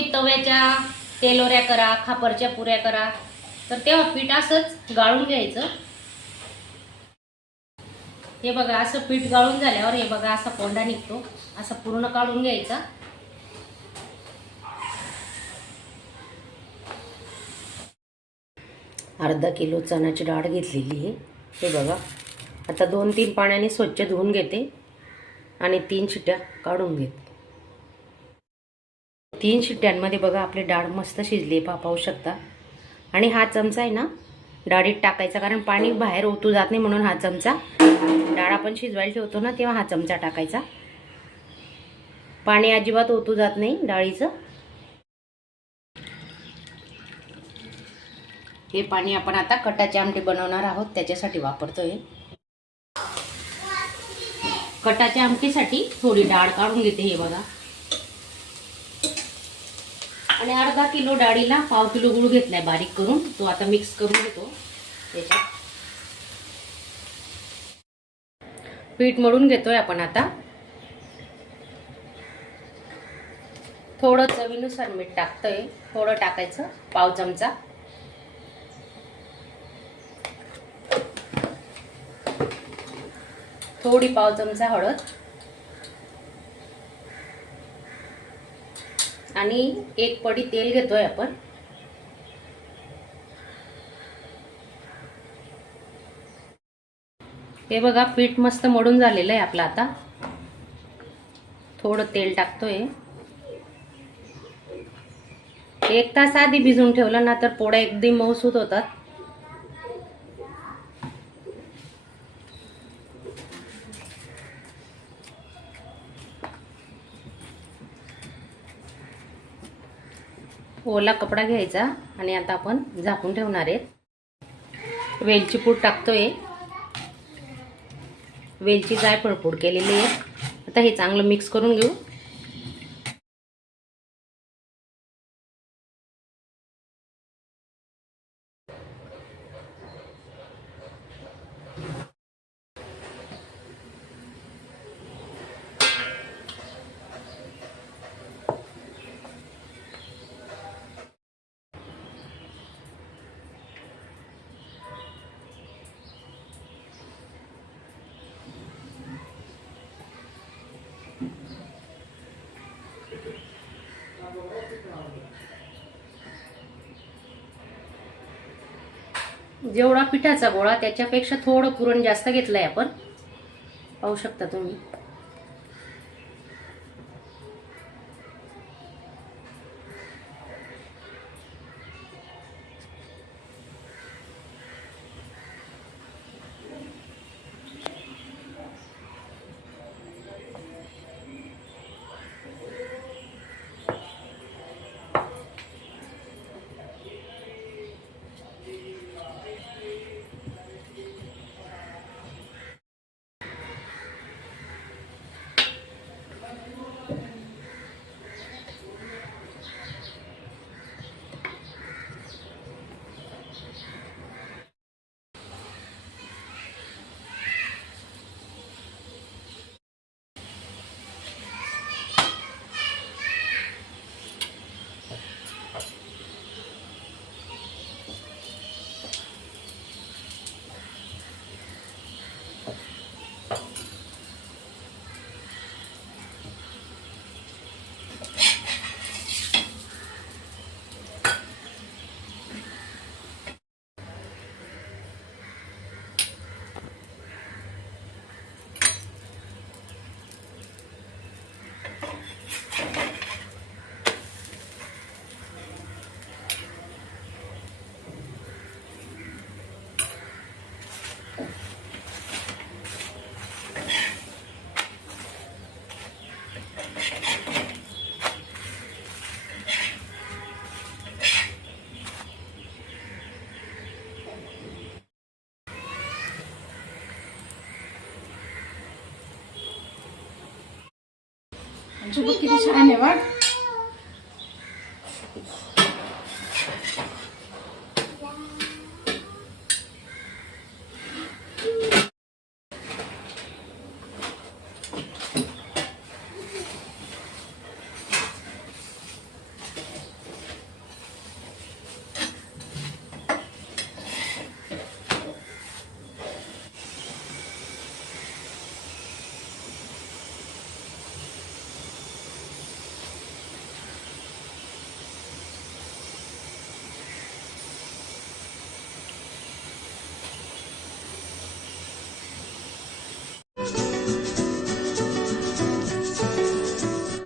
तुम्ही तव्याच्या तेलोऱ्या करा, खापरच्या पुऱ्या करा, तर तेव्हा पीठ असंच गाळून घ्यायचं. हे बघा, असं पीठ गाळून झाल्यावर हे बघा असा कोंडा निघतो, असं पूर्ण काढून घ्यायचा. अर्धा किलो चण्याची डाळ घेतलेली आहे. हे बघा, आता 2-3 पाण्याने स्वच्छ धुवून घेते आणि 3 शिट्ट्या काढून घेते. 3 शिट्ट्यांमध्ये बघा आपली डाळ मस्त शिजली, पाहू शकता. आणि हा चमचा आहे ना डाळीत टाकायचा, कारण पाणी बाहेर ओतू जात नाही म्हणून हा चमचा, डाळ आपण शिजवायला ठेवतो ना तेव्हा हा चमचा टाकायचा. पाणी अजिबात ओतू जात नाही डाळीचं. हे पाणी आपण आता कटाची आमटी बनवणार आहोत त्याच्यासाठी वापरतोय. कटाच्या आमटीसाठी थोडी डाळ काढून घेते. हे बघा, आणि अर्धा किलो डाळीला पाव किलो गूळ घेतलाय बारीक करून, तो आता मिक्स करून घेतो. त्याच्यात पीठ मळून घेतोय आपण आता. थोडं चवीनुसार मीठ टाकतोय, थोडं टाकायचं, पाव चमचा. थोडी पाव चमचा हळद आणि 1 पडी तेल घेतोय आपण. हे बघा, पीठ मस्त मळून झालेलं आहे आपलं. आता थोडं तेल टाकतोय. 1 तास आधी भिजवून ठेवलं ना तर पोळ्या एकदम मऊसूत होतात. ओला कपडा घ्यायचा आणि आता आपण झाकून ठेवणार आहेत. वेलची पूड टाकतोय. वेलची जायफळ पूड केलेली आहे. आता हे चांगलं मिक्स करून घेऊ. जेवढा पिठाचा गोळा त्याच्यापेक्षा थोडं पुरण जास्त घेतलंय आपण, पाहू शकता तुम्ही. किती छान आहे बघ.